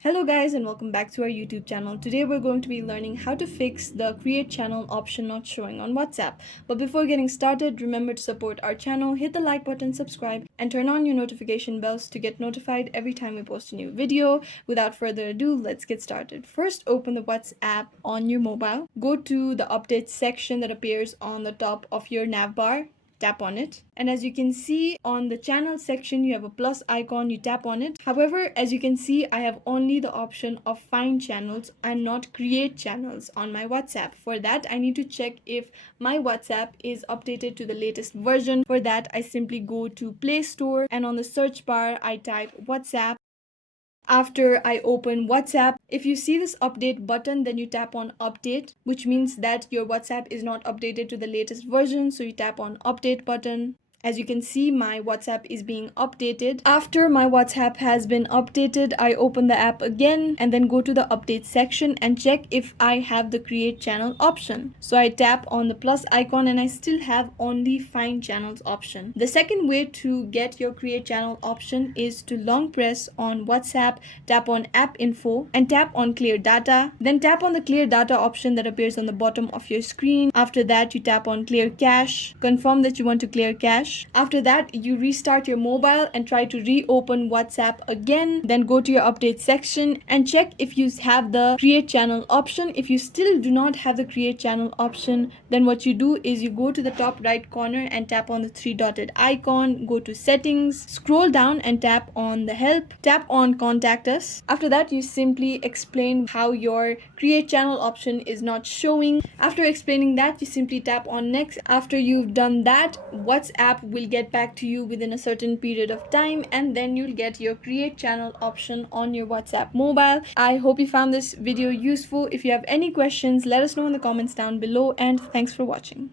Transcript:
Hello guys and welcome back to our YouTube channel. Today we're going to be learning how to fix the create channel option not showing on WhatsApp. But before getting started, remember to support our channel, hit the like button, subscribe, and turn on your notification bells to get notified every time we post a new video. Without further ado, let's get started. First, open the WhatsApp on your mobile. Go to the update section that appears on the top of your nav bar. Tap on it, and as you can see on the channel section you have a plus icon. You tap on it. However, as you can see, I have only the option of find channels and not create channels on my WhatsApp. For that, I need to check if my WhatsApp is updated to the latest version. For that, I simply go to Play Store, and on the search bar I type WhatsApp. After I open WhatsApp, if you see this update button, then you tap on update, which means that your WhatsApp is not updated to the latest version. So you tap on update button. As you can see, my WhatsApp is being updated. After my WhatsApp has been updated, I open the app again and then go to the update section and check if I have the create channel option. So I tap on the plus icon and I still have only find channels option. The second way to get your create channel option is to long press on WhatsApp, tap on app info and tap on clear data. Then tap on the clear data option that appears on the bottom of your screen. After that, you tap on clear cache, confirm that you want to clear cache. After that, you restart your mobile and try to reopen WhatsApp again. Then go to your update section and check if you have the create channel option. If you still do not have the create channel option, then what you do is you go to the top right corner and tap on the three dotted icon, go to settings, scroll down and tap on the help, tap on contact us. After that, you simply explain how your create channel option is not showing. After explaining that, you simply tap on next. After you've done that, WhatsApp will get back to you within a certain period of time, and then you'll get your create channel option on your WhatsApp mobile. I hope you found this video useful. If you have any questions, let us know in the comments down below, and thanks for watching.